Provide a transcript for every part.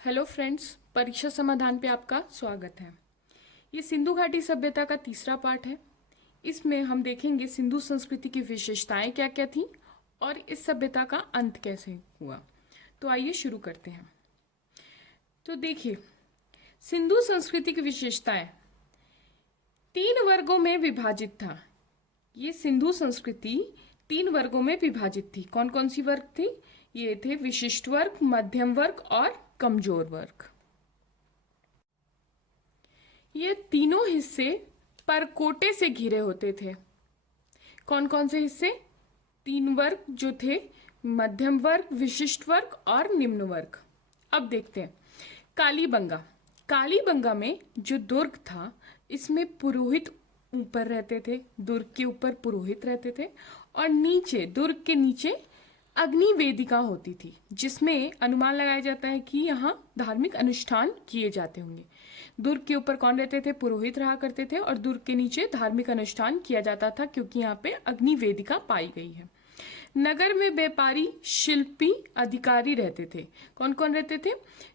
Hello friends, परीक्षा समाधान पे आपका स्वागत है। ये सिंधु घाटी सभ्यता का तीसरा पार्ट है। इसमें हम देखेंगे सिंधु संस्कृति की विशेषताएं क्या क्या थी और इस सभ्यता का अंत कैसे हुआ। तो आइए शुरू करते हैं। तो देखिए, सिंधु संस्कृति की विशेषताएं 3 वर्गों में विभाजित था। ये सिंधु संस्कृति 3 वर्गों में विभाजित थी। कौन कौन सी वर्ग थी? ये थे विशिष्ट वर्ग, मध्यम वर्ग और कमजोर वर्ग। ये तीनों हिस्से परकोटे से घिरे होते थे। कौन कौन से हिस्से? 3 वर्ग जो थे, मध्यम वर्ग, विशिष्ट वर्ग और निम्न वर्ग। अब देखते हैं कालीबंगा। कालीबंगा में जो दुर्ग था, इसमें पुरोहित ऊपर रहते थे। दुर्ग के ऊपर पुरोहित रहते थे और नीचे, दुर्ग के नीचे अग्नि वेदिका होती थी, जिसमें अनुमान लगाया जाता है कि यहाँ धार्मिक अनुष्ठान किए जाते होंगे। दुर्ग के ऊपर कौन रहते थे? पुरोहित रहा करते थे और दुर्ग के नीचे धार्मिक अनुष्ठान किया जाता था, क्योंकि यहाँ पे अग्नि वेदिका पाई गई है। नगर में व्यापारी, शिल्पी, अधिकारी रहते थे। कौन कौन रहते थे?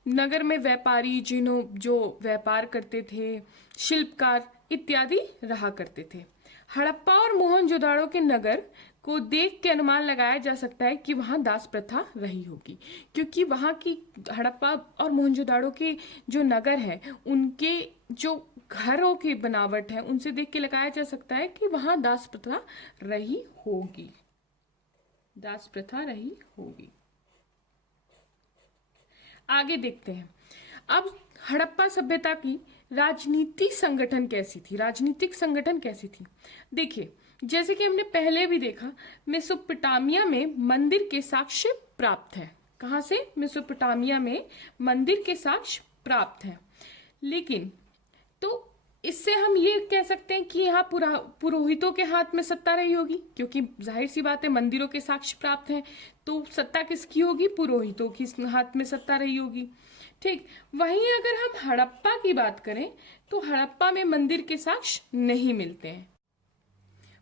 नगर में व्यापारी, जो व्यापार करते थे, शिल्पकार इत्यादि रहा करते थे। हड़प्पा और मोहनजोदाड़ो के नगर को देख के अनुमान लगाया जा सकता है कि वहां दास प्रथा रही होगी, क्योंकि वहां की हड़प्पा और मोहनजोदाड़ो के जो नगर है, उनके जो घरों की बनावट है, उनसे देख के लगाया जा सकता है कि वहां दास प्रथा रही होगी। दास प्रथा रही होगी। आगे देखते हैं। अब हड़प्पा सभ्यता की राजनीतिक संगठन कैसी थी? राजनीतिक संगठन कैसी थी? देखिए, जैसे कि हमने पहले भी देखा, मेसोपोटामिया में मंदिर के साक्ष्य प्राप्त है। कहाँ से? मेसोपोटामिया में मंदिर के साक्ष्य प्राप्त है। लेकिन तो इससे हम ये कह सकते हैं कि यहाँ पुरोहितों के हाथ में सत्ता रही होगी, क्योंकि जाहिर सी बात है, मंदिरों के साक्ष्य प्राप्त हैं, तो सत्ता किसकी होगी? पुरोहितों की हाथ में सत्ता रही होगी। ठीक। वहीं अगर हम हड़प्पा की बात करें तो हड़प्पा में मंदिर के साक्ष्य नहीं मिलते हैं।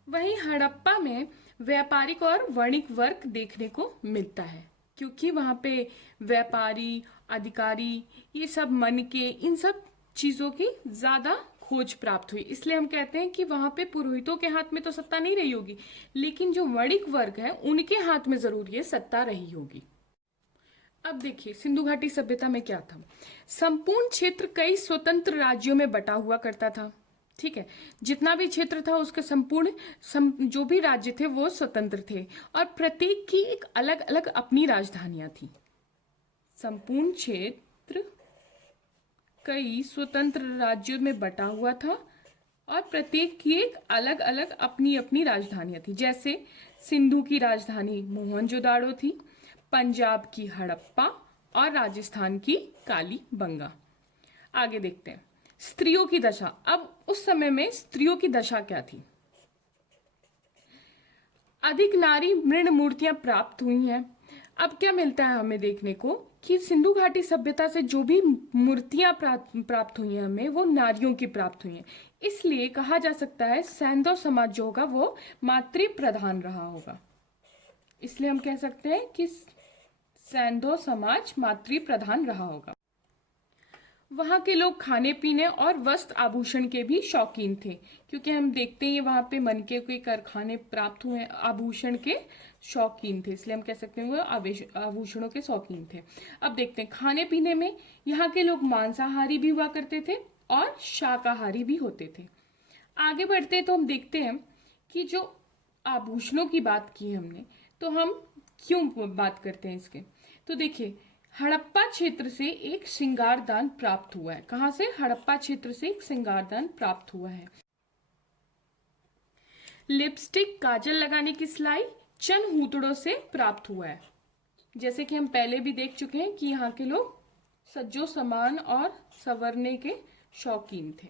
वहीं हड़प्पा में व्यापारिक और वणिक वर्ग देखने को मिलता है, क्योंकि वहां पे व्यापारी, अधिकारी, ये सब मन के, इन सब चीजों की ज्यादा खोज प्राप्त हुई। इसलिए हम कहते हैं कि वहां पे पुरोहितों के हाथ में तो सत्ता नहीं रही होगी, लेकिन जो वणिक वर्ग है उनके हाथ में जरूर ये सत्ता रही होगी। अब देखिए, सिंधु घाटी सभ्यता में क्या था। संपूर्ण क्षेत्र कई स्वतंत्र राज्यों में बटा हुआ करता था। ठीक है, जितना भी क्षेत्र था उसके संपूर्ण जो भी राज्य थे वो स्वतंत्र थे और प्रत्येक की एक अलग अलग अपनी राजधानियां थी। संपूर्ण क्षेत्र कई स्वतंत्र राज्यों में बटा हुआ था और प्रत्येक की एक अलग अलग अपनी अपनी राजधानियां थी। जैसे सिंधु की राजधानी मोहनजोदाड़ो थी, पंजाब की हड़प्पा और राजस्थान की कालीबंगा। आगे देखते हैं स्त्रियों की दशा। अब उस समय में स्त्रियों की दशा क्या थी? अधिक नारी मृण मूर्तियां प्राप्त हुई हैं। अब क्या मिलता है हमें देखने को कि सिंधु घाटी सभ्यता से जो भी मूर्तियां प्राप्त हुई हैं हमें, वो नारियों की प्राप्त हुई हैं। इसलिए कहा जा सकता है सैंधव समाज जो होगा वो मातृ प्रधान रहा होगा। इसलिए हम कह सकते हैं कि सैंधव समाज मातृ प्रधान रहा होगा। वहां के लोग खाने पीने और वस्त्र आभूषण के भी शौकीन थे, क्योंकि हम देखते हैं वहां पे मनके के कारखाने प्राप्त हुए, आभूषण के शौकीन थे, इसलिए हम कह सकते हैं वो आभूषणों के शौकीन थे। अब देखते हैं खाने पीने में यहाँ के लोग मांसाहारी भी हुआ करते थे और शाकाहारी भी होते थे। आगे बढ़ते हैं तो हम देखते हैं कि जो आभूषणों की बात की हमने, तो हम क्यों बात करते हैं इसके। तो देखिए, हड़प्पा क्षेत्र से एक श्रृंगारदान प्राप्त हुआ है। कहां से? हड़प्पा क्षेत्र से एक श्रृंगारदान प्राप्त हुआ है। लिपस्टिक, काजल लगाने की सिलाई चनहूतड़ों से प्राप्त हुआ है। जैसे कि हम पहले भी देख चुके हैं कि यहाँ के लोग सज्जो सामान और संवरने के शौकीन थे।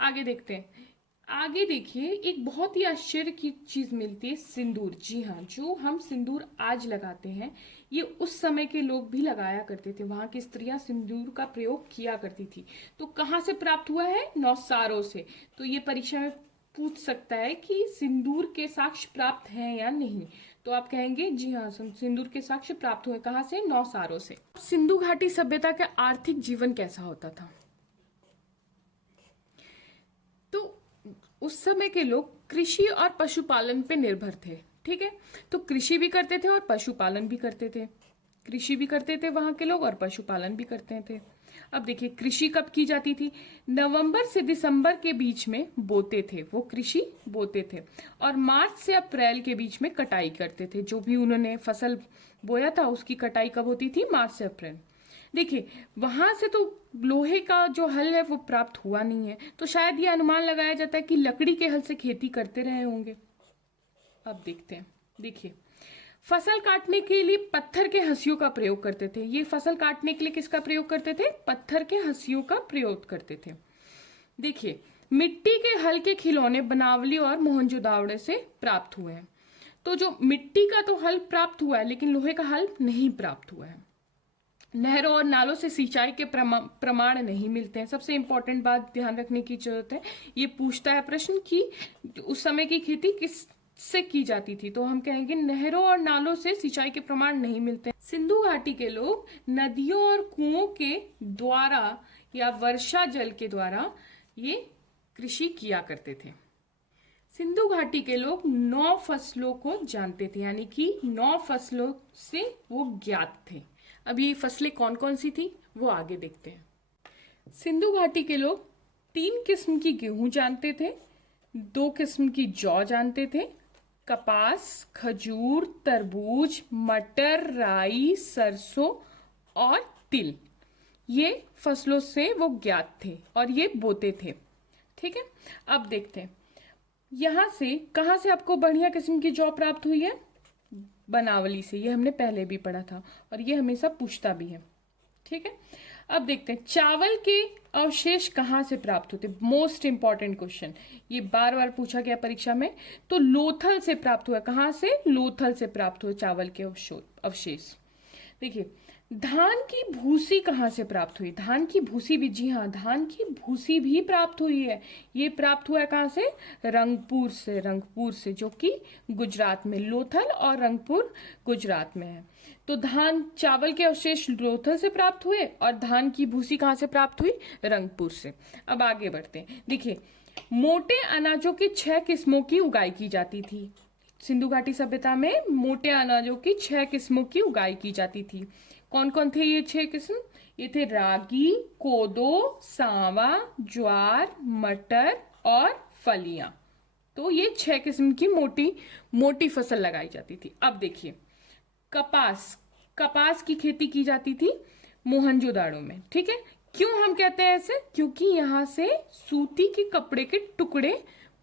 आगे देखते हैं। आगे देखिए, एक बहुत ही आश्चर्य की चीज मिलती है, सिंदूर। जी हाँ, जो हम सिंदूर आज लगाते हैं, ये उस समय के लोग भी लगाया करते थे। वहां की स्त्रियां सिंदूर का प्रयोग किया करती थी। तो कहाँ से प्राप्त हुआ है? नौसारों से। तो ये परीक्षा में पूछ सकता है कि सिंदूर के साक्ष्य प्राप्त हैं या नहीं, तो आप कहेंगे जी हाँ, सिंदूर के साक्ष्य प्राप्त हुए। कहाँ से? नौसारों से। सिंधु घाटी सभ्यता का आर्थिक जीवन कैसा होता था? तो उस समय के लोग कृषि और पशुपालन पे निर्भर थे। ठीक है, तो कृषि भी करते थे और पशुपालन भी करते थे। कृषि भी करते थे वहां के लोग और पशुपालन भी करते थे। अब देखिए, कृषि कब की जाती थी? नवंबर से दिसंबर के बीच में बोते थे, वो कृषि बोते थे, और मार्च से अप्रैल के बीच में कटाई करते थे। जो भी उन्होंने फसल बोया था उसकी कटाई कब होती थी? मार्च से अप्रैल। देखिए, वहां से तो लोहे का जो हल है वो प्राप्त हुआ नहीं है, तो शायद ये अनुमान लगाया जाता है कि लकड़ी के हल से खेती करते रहे होंगे। अब देखते हैं। देखिए, फसल काटने के लिए पत्थर के हंसियों का प्रयोग करते थे। ये फसल काटने के लिए किसका प्रयोग करते थे? पत्थर के हंसियों का प्रयोग करते थे। देखिए, मिट्टी के हल के खिलौने बनावली और मोहनजोदाड़ो से प्राप्त हुए हैं। तो जो मिट्टी का तो हल प्राप्त हुआ है, लेकिन लोहे का हल नहीं प्राप्त हुआ है। नहरों और नालों से सिंचाई के प्रमाण नहीं मिलते हैं। सबसे इंपॉर्टेंट बात ध्यान रखने की जरूरत है, ये पूछता है प्रश्न कि उस समय की खेती किस से की जाती थी, तो हम कहेंगे नहरों और नालों से सिंचाई के प्रमाण नहीं मिलते। सिंधु घाटी के लोग नदियों और कुओं के द्वारा या वर्षा जल के द्वारा ये कृषि किया करते थे। सिंधु घाटी के लोग 9 फसलों को जानते थे, यानी कि 9 फसलों से वो ज्ञात थे। अब ये फसलें कौन कौन सी थी वो आगे देखते हैं। सिंधु घाटी के लोग 3 किस्म की गेहूं जानते थे, 2 किस्म की जौ जानते थे, कपास, खजूर, तरबूज, मटर, राई, सरसों और तिल, ये फसलों से वो ज्ञात थे और ये बोते थे। ठीक है, अब देखते हैं यहां से कहां से आपको बढ़िया किस्म की जौ प्राप्त हुई है? बनावली से, ये हमने पहले भी पढ़ा था और ये हमेशा पूछता भी है। ठीक है, अब देखते हैं चावल के अवशेष कहाँ से प्राप्त होते? मोस्ट इंपॉर्टेंट क्वेश्चन, ये बार बार पूछा गया परीक्षा में। तो लोथल से प्राप्त हुआ। कहाँ से? लोथल से प्राप्त हुए चावल के अवशेष। देखिए, धान की भूसी कहाँ से प्राप्त हुई? धान की भूसी भी, जी हाँ, धान की भूसी भी प्राप्त हुई है। ये प्राप्त हुआ है कहाँ से? रंगपुर से। रंगपुर से, जो कि गुजरात में, लोथल और रंगपुर गुजरात में है। तो धान, चावल के अवशेष लोथल से प्राप्त हुए और धान की भूसी कहाँ से प्राप्त हुई? रंगपुर से। अब आगे बढ़ते हैं। देखिए, मोटे अनाजों की 6 किस्मों की उगाई की जाती थी। सिंधु घाटी सभ्यता में मोटे अनाजों की 6 किस्मों की उगाई की जाती थी। कौन कौन थे ये 6 किस्म? ये थे रागी, कोदो, सांवा, ज्वार, मटर और फलियां। तो ये 6 किस्म की मोटी मोटी फसल लगाई जाती थी। अब देखिए, कपास, कपास की खेती की जाती थी मोहनजोदाड़ो में। ठीक है, क्यों हम कहते हैं ऐसे? क्योंकि यहाँ से सूती के कपड़े के टुकड़े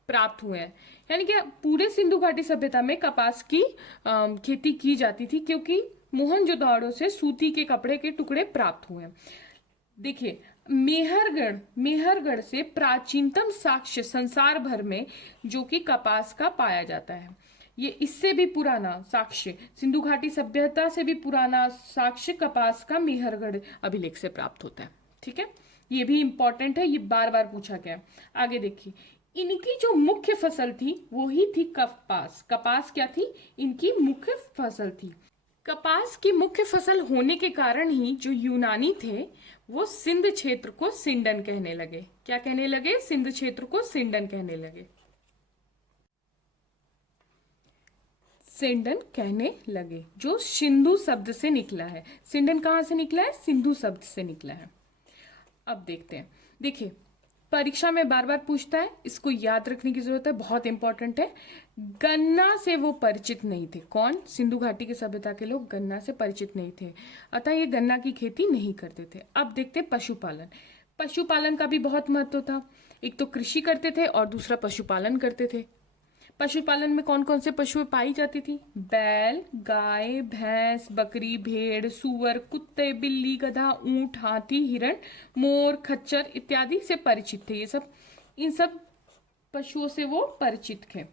प्राप्त हुए हैं। यानी कि पूरे सिंधु घाटी सभ्यता में कपास की खेती की जाती थी, क्योंकि मोहनजोदाड़ो से सूती के कपड़े के टुकड़े प्राप्त हुए हैं। देखिए, मेहरगढ़, मेहरगढ़ से प्राचीनतम साक्ष्य संसार भर में जो कि कपास का पाया जाता है। ये इससे भी पुराना साक्ष्य, सिंधु घाटी सभ्यता से भी पुराना साक्ष्य कपास का मेहरगढ़ अभिलेख से प्राप्त होता है। ठीक है, ये भी इंपॉर्टेंट है, ये बार बार पूछा गया। आगे देखिए, इनकी जो मुख्य फसल थी वो ही थी कपास। कपास क्या थी? इनकी मुख्य फसल थी। कपास की मुख्य फसल होने के कारण ही जो यूनानी थे वो सिंध क्षेत्र को सिंडन कहने लगे। क्या कहने लगे? सिंध क्षेत्र को सिंडन कहने लगे। सिंडन कहने लगे, जो सिंधु शब्द से निकला है। सिंडन कहां से निकला है? सिंधु शब्द से निकला है। अब देखते हैं। देखिए, परीक्षा में बार बार पूछता है, इसको याद रखने की जरूरत है, बहुत इंपॉर्टेंट है। गन्ना से वो परिचित नहीं थे। कौन? सिंधु घाटी की सभ्यता के लोग गन्ना से परिचित नहीं थे, अतः ये गन्ना की खेती नहीं करते थे। अब देखते हैं पशुपालन। पशुपालन का भी बहुत महत्व था। एक तो कृषि करते थे और दूसरा पशुपालन करते थे। पशुपालन में कौन कौन से पशुएं पाई जाती थी? बैल, गाय, भैंस, बकरी, भेड़, सूअर, कुत्ते, बिल्ली, गधा, ऊंट, हाथी, हिरण, मोर, खच्चर इत्यादि से परिचित थे। ये सब, इन सब पशुओं से वो परिचित थे।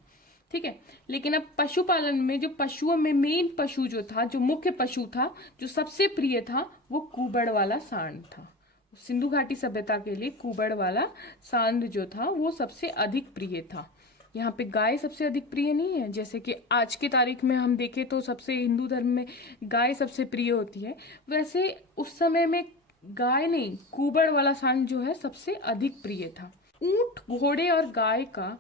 ठीक है, लेकिन अब पशुपालन में जो पशुओं में मेन पशु जो था, जो मुख्य पशु था, जो सबसे प्रिय था, वो कुबड़ वाला सांड था। सिंधु घाटी सभ्यता के लिए कुबड़ वाला सांड जो था वो सबसे अधिक प्रिय था। यहाँ पे गाय सबसे अधिक प्रिय नहीं है, जैसे कि आज के तारीख में हम देखें तो सबसे हिंदू धर्म में गाय सबसे प्रिय होती है, वैसे उस समय में गाय नहीं, कुबड़ वाला सांड जो है सबसे अधिक प्रिय था। ऊंट, घोड़े और गाय का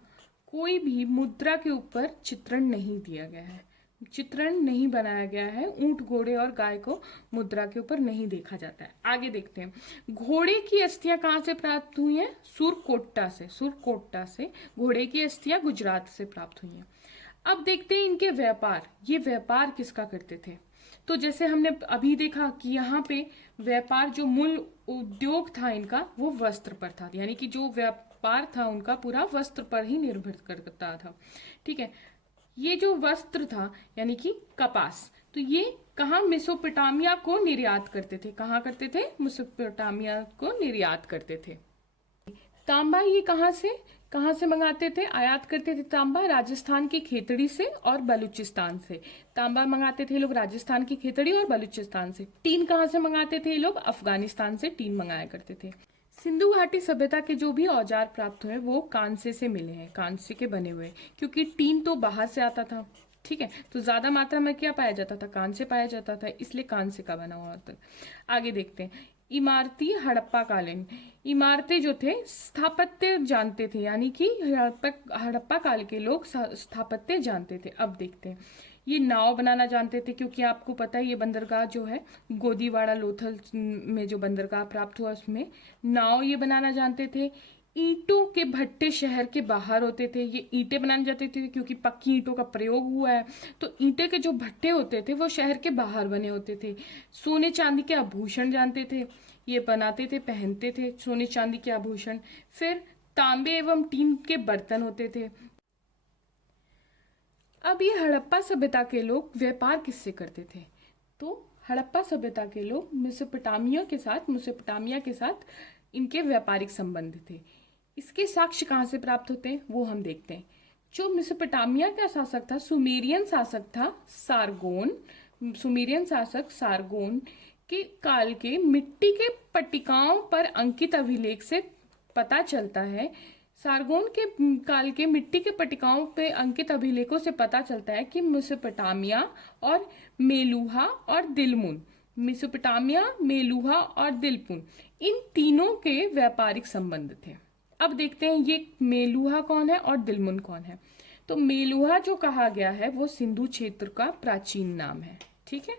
कोई भी मुद्रा के ऊपर चित्रण नहीं दिया गया है, चित्रण नहीं बनाया गया है। ऊंट, घोड़े और गाय को मुद्रा के ऊपर नहीं देखा जाता है। आगे देखते हैं, घोड़े की अस्थियां कहाँ से प्राप्त हुई हैं? सुरकोट्टा से। सुरकोट्टा से घोड़े की अस्थियां गुजरात से प्राप्त हुई हैं। अब देखते हैं इनके व्यापार, ये व्यापार किसका करते थे? तो जैसे हमने अभी देखा कि यहाँ पे व्यापार, जो मूल उद्योग था इनका वो वस्त्र पर था, यानी कि जो व्यापार था उनका पूरा वस्त्र पर ही निर्भर करता था। ठीक है, ये जो वस्त्र था यानी कि कपास, तो ये कहाँ? मेसोपोटामिया को निर्यात करते थे। कहाँ करते थे? मेसोपोटामिया को निर्यात करते थे। तांबा ये कहाँ से मंगाते थे, आयात करते थे? तांबा राजस्थान की खेतड़ी से और बलूचिस्तान से। तांबा मंगाते थे लोग राजस्थान की खेतड़ी और बलूचिस्तान से। टीन कहाँ से मंगाते थे ये लोग? अफगानिस्तान से टीन मंगाया करते थे। सिंधु घाटी सभ्यता के जो भी औजार प्राप्त हुए वो कांसे से मिले हैं, कांसे के बने हुए, क्योंकि टीन तो बाहर से आता था। ठीक है, तो ज्यादा मात्रा में क्या पाया जाता था? कांसे पाया जाता था, इसलिए कांसे का बना हुआ था। आगे देखते हैं, इमारती हड़प्पा कालीन। इमारतें जो थे स्थापत्य जानते थे, यानी कि हड़प्पा काल के लोग स्थापत्य जानते थे। अब देखते हैं, ये नाव बनाना जानते थे, क्योंकि आपको पता है ये बंदरगाह जो है गोदीवाड़ा लोथल में जो बंदरगाह प्राप्त हुआ उसमें नाव ये बनाना जानते थे। ईंटों के भट्टे शहर के बाहर होते थे, ये ईंटें बनाने जाते थे क्योंकि पक्की ईंटों का प्रयोग हुआ है, तो ईंटे के जो भट्टे होते थे वो शहर के बाहर बने होते थे। सोने चांदी के आभूषण जानते थे, ये बनाते थे, पहनते थे सोने चांदी के आभूषण। फिर तांबे एवं टीन के बर्तन होते थे। अब ये हड़प्पा सभ्यता के लोग व्यापार किससे करते थे? तो हड़प्पा सभ्यता के लोग मेसोपोटामिया के साथ इनके व्यापारिक संबंध थे। इसके साक्ष्य कहाँ से प्राप्त होते हैं वो हम देखते हैं। जो मेसोपोटामिया का शासक था, सुमेरियन शासक था सारगोन। सुमेरियन शासक सारगोन के काल के मिट्टी के पट्टिकाओं पर अंकित अभिलेख से पता चलता है, सारगोन के काल के मिट्टी के पट्टिकाओं पे अंकित अभिलेखों से पता चलता है कि मेसोपोटामिया और मेलुहा और दिलमुन, मेसोपोटामिया, मेलुहा और दिलपुन, इन तीनों के व्यापारिक संबंध थे। अब देखते हैं ये मेलुहा कौन है और दिलमुन कौन है। तो मेलुहा जो कहा गया है वो सिंधु क्षेत्र का प्राचीन नाम है। ठीक है,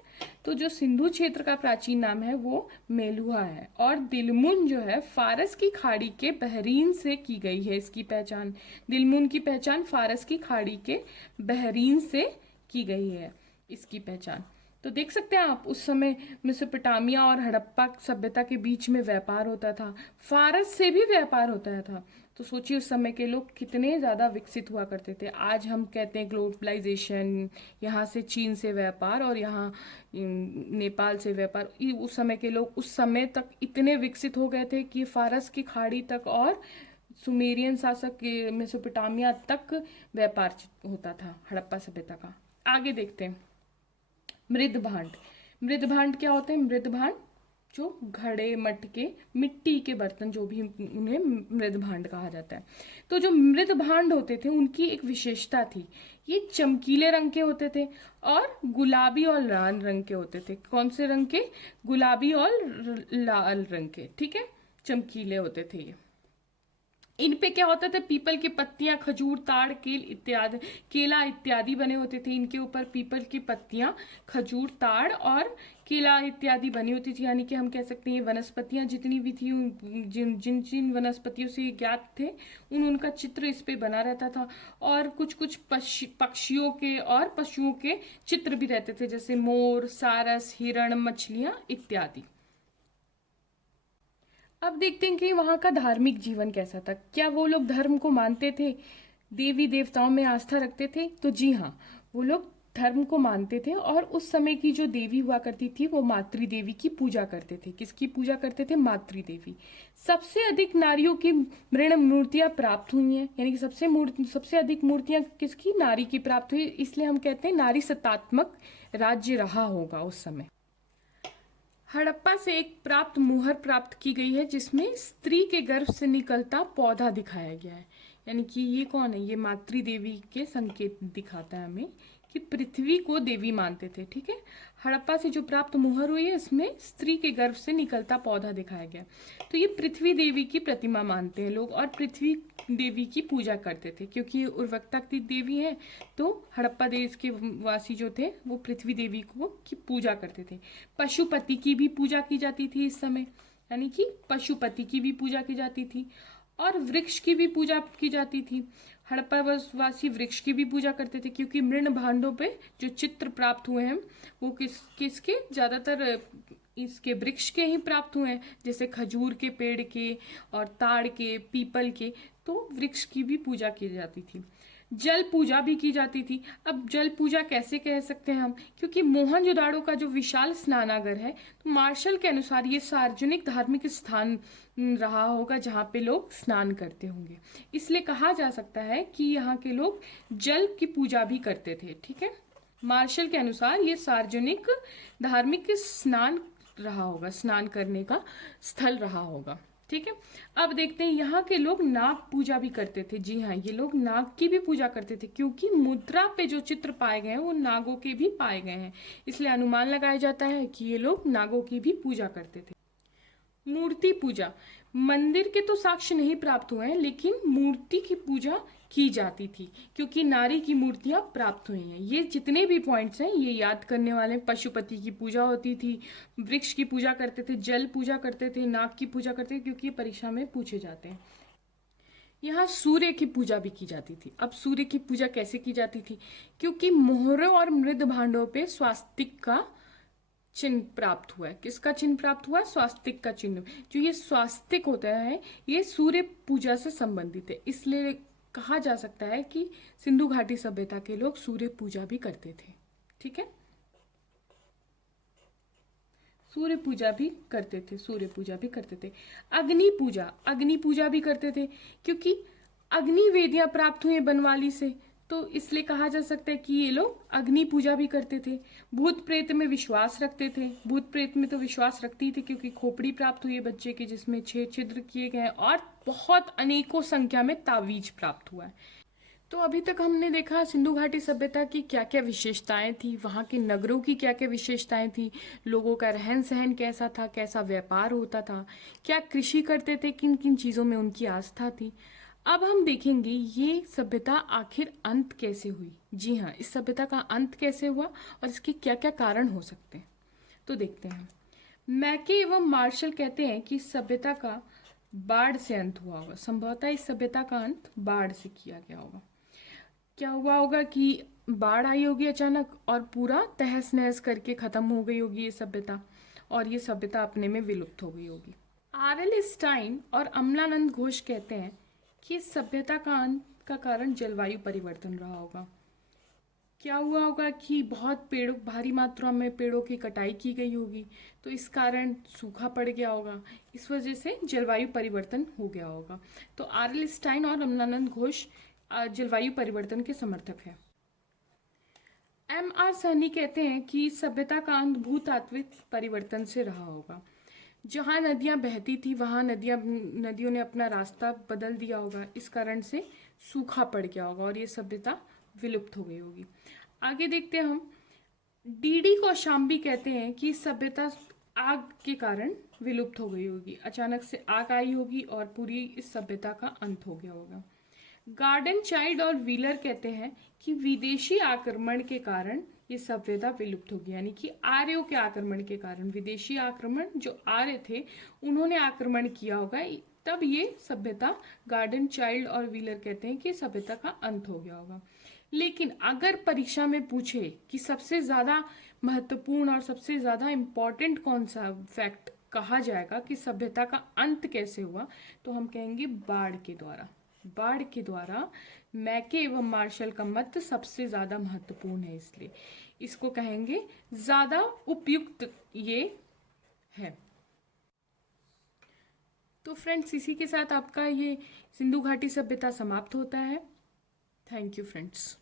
तो जो सिंधु क्षेत्र का प्राचीन नाम है वो मेलुहा है, और दिलमुन जो है फारस की खाड़ी के बहरीन से की गई है। इसकी पहचान, दिलमुन की पहचान फारस की खाड़ी के बहरीन से की गई है इसकी पहचान। तो देख सकते हैं आप, उस समय मेसोपोटामिया और हड़प्पा सभ्यता के बीच में व्यापार होता था, फारस से भी व्यापार होता था। तो सोचिए उस समय के लोग कितने ज़्यादा विकसित हुआ करते थे। आज हम कहते हैं ग्लोबलाइजेशन, यहाँ से चीन से व्यापार और यहाँ नेपाल से व्यापार। उस समय के लोग उस समय तक इतने विकसित हो गए थे कि फारस की खाड़ी तक और सुमेरियन शासक के मेसोपोटामिया तक व्यापार होता था हड़प्पा सभ्यता का। आगे देखते हैं, मृदभांड। मृदभांड क्या होते हैं? मृदभांड जो घड़े, मटके, मिट्टी के बर्तन, जो भी, उन्हें मृदभांड कहा जाता है। तो जो मृदभांड होते थे उनकी एक विशेषता थी, ये चमकीले रंग के होते थे और गुलाबी और लाल रंग के होते थे। कौन से रंग के? गुलाबी और लाल रंग के। ठीक है, चमकीले होते थे ये। इन पे क्या होता था? पीपल की पत्तियां, खजूर, ताड़, केला इत्यादि बने होते थे। इनके ऊपर पीपल की पत्तियां, खजूर, ताड़ और केला इत्यादि बनी होती थी। यानी कि हम कह सकते हैं वनस्पतियां जितनी भी थी, जिन जिन जिन वनस्पतियों से ज्ञात थे उनका चित्र इस पे बना रहता था। और कुछ कुछ पक्षियों के और पशुओं के चित्र भी रहते थे, जैसे मोर, सारस, हिरण, मछलियां इत्यादि। अब देखते हैं कि वहाँ का धार्मिक जीवन कैसा था। क्या वो लोग धर्म को मानते थे, देवी देवताओं में आस्था रखते थे? तो जी हाँ, वो लोग धर्म को मानते थे, और उस समय की जो देवी हुआ करती थी वो मातृ देवी की पूजा करते थे। किसकी पूजा करते थे? मातृ देवी। सबसे अधिक नारियों की मृण मूर्तियां प्राप्त हुई हैं, यानी कि सबसे अधिक मूर्तियां किसकी? नारी की प्राप्त हुई। इसलिए हम कहते हैं नारी सत्तात्मक राज्य रहा होगा उस समय। हड़प्पा से एक मुहर प्राप्त की गई है जिसमें स्त्री के गर्भ से निकलता पौधा दिखाया गया है। यानी कि ये कौन है, ये मातृ देवी के संकेत दिखाता है हमें कि पृथ्वी को देवी मानते थे। ठीक है, हड़प्पा से जो प्राप्त मुहर हुई है इसमें स्त्री के गर्भ से निकलता पौधा दिखाया गया। तो ये पृथ्वी देवी की प्रतिमा मानते हैं लोग और पृथ्वी देवी की पूजा करते थे, क्योंकि ये उर्वरकता की देवी है। तो हड़प्पा देश के वासी जो थे वो पृथ्वी देवी को की पूजा करते थे। पशुपति की भी पूजा की जाती थी इस समय, यानी कि पशुपति की भी पूजा की जाती थी और वृक्ष की भी पूजा की जाती थी। हड़प्पा वासी वृक्ष की भी पूजा करते थे, क्योंकि मृण भांडों पे जो चित्र प्राप्त हुए हैं वो किसके ज्यादातर इसके वृक्ष के ही प्राप्त हुए हैं, जैसे खजूर के पेड़ के और ताड़ के, पीपल के। तो वृक्ष की भी पूजा की जाती थी। जल पूजा भी की जाती थी। अब जल पूजा कैसे कह सकते हैं हम, क्योंकि मोहनजोदाड़ो का जो विशाल स्नानागार है, तो मार्शल के अनुसार ये सार्वजनिक धार्मिक स्थान रहा होगा जहाँ पे लोग स्नान करते होंगे। इसलिए कहा जा सकता है कि यहाँ के लोग जल की पूजा भी करते थे। ठीक है, मार्शल के अनुसार ये सार्वजनिक धार्मिक स्नान रहा होगा, स्नान करने का स्थल रहा होगा। ठीक है, अब देखते हैं यहाँ के लोग नाग पूजा भी करते थे। जी हाँ, ये लोग नाग की भी पूजा करते थे, क्योंकि मुद्रा पे जो चित्र पाए गए हैं वो नागों के भी पाए गए हैं, इसलिए अनुमान लगाया जाता है कि ये लोग नागों की भी पूजा करते थे। मूर्ति पूजा, मंदिर के तो साक्ष्य नहीं प्राप्त हुए हैं, लेकिन मूर्ति की पूजा की जाती थी, क्योंकि नारी की मूर्तियां प्राप्त हुई हैं। ये जितने भी पॉइंट्स हैं ये याद करने वाले। पशुपति की पूजा होती थी, वृक्ष की पूजा करते थे, जल पूजा करते थे, नाग की पूजा करते थे, क्योंकि ये परीक्षा में पूछे जाते हैं। यहाँ सूर्य की पूजा भी की जाती थी। अब सूर्य की पूजा कैसे की जाती थी, क्योंकि मोहरों और मृद भांडों पे स्वास्तिक का चिन्ह प्राप्त हुआ है। किसका चिन्ह प्राप्त हुआ है? स्वास्तिक का चिन्ह। जो ये स्वास्तिक होता है ये सूर्य पूजा से संबंधित है, इसलिए कहा जा सकता है कि सिंधु घाटी सभ्यता के लोग सूर्य पूजा भी करते थे। ठीक है, सूर्य पूजा भी करते थे, सूर्य पूजा भी करते थे। अग्नि पूजा, अग्नि पूजा भी करते थे, क्योंकि अग्नि वेदियां प्राप्त हुई बनवाली से, तो इसलिए कहा जा सकता है कि ये लोग अग्नि पूजा भी करते थे। भूत प्रेत में विश्वास रखते थे। भूत प्रेत में तो विश्वास रखती थी, क्योंकि खोपड़ी प्राप्त हुई है बच्चे के जिसमें 6 छिद्र किए गए हैं और बहुत अनेकों संख्या में तावीज प्राप्त हुआ है। तो अभी तक हमने देखा सिंधु घाटी सभ्यता की क्या क्या विशेषताएं थी, वहाँ के नगरों की क्या क्या विशेषताएं थी, लोगों का रहन सहन कैसा था, कैसा व्यापार होता था, क्या कृषि करते थे, किन किन चीज़ों में उनकी आस्था थी। अब हम देखेंगे ये सभ्यता आखिर अंत कैसे हुई। जी हाँ, इस सभ्यता का अंत कैसे हुआ और इसके क्या क्या कारण हो सकते हैं, तो देखते हैं। मैके एवं मार्शल कहते हैं कि इस सभ्यता का बाढ़ से अंत हुआ होगा। संभवतः इस सभ्यता का अंत बाढ़ से किया गया होगा। क्या हुआ होगा कि बाढ़ आई होगी अचानक और पूरा तहस नहस करके खत्म हो गई होगी ये सभ्यता, और ये सभ्यता अपने में विलुप्त हो गई होगी। आरएल स्टाइन और अमलानंद घोष कहते हैं कि इस सभ्यता का अंत का कारण जलवायु परिवर्तन रहा होगा। क्या हुआ होगा कि बहुत पेड़ों, भारी मात्रा में पेड़ों की कटाई की गई होगी, तो इस कारण सूखा पड़ गया होगा, इस वजह से जलवायु परिवर्तन हो गया होगा। तो आरएल स्टाइन और अमलानंद घोष जलवायु परिवर्तन के समर्थक है। एम आर सैनी कहते हैं कि सभ्यता का अंत भूतात्विक परिवर्तन से रहा होगा। जहाँ नदियाँ बहती थी वहाँ नदियों ने अपना रास्ता बदल दिया होगा, इस कारण से सूखा पड़ गया होगा और ये सभ्यता विलुप्त हो गई होगी। आगे देखते हैं हम। डीडी कौशाम्बी कहते हैं कि सभ्यता आग के कारण विलुप्त हो गई होगी। अचानक से आग आई होगी और पूरी इस सभ्यता का अंत हो गया होगा। गार्डन चाइल्ड और व्हीलर कहते हैं कि विदेशी आक्रमण के कारण ये सभ्यता विलुप्त होगी, यानी कि आर्यों के आक्रमण के कारण, विदेशी आक्रमण जो आर्य थे उन्होंने आक्रमण किया होगा, तब ये सभ्यता, गार्डन चाइल्ड और व्हीलर कहते हैं कि सभ्यता का अंत हो गया होगा। लेकिन अगर परीक्षा में पूछे कि सबसे ज्यादा महत्वपूर्ण और सबसे ज्यादा इम्पोर्टेंट कौन सा फैक्ट कहा जाएगा कि सभ्यता का अंत कैसे हुआ, तो हम कहेंगे बाढ़ के द्वारा। बाढ़ के द्वारा मैके एवं मार्शल का मत सबसे ज्यादा महत्वपूर्ण है, इसलिए इसको कहेंगे ज्यादा उपयुक्त ये है। तो फ्रेंड्स, इसी के साथ आपका ये सिंधु घाटी सभ्यता समाप्त होता है। Thank you friends.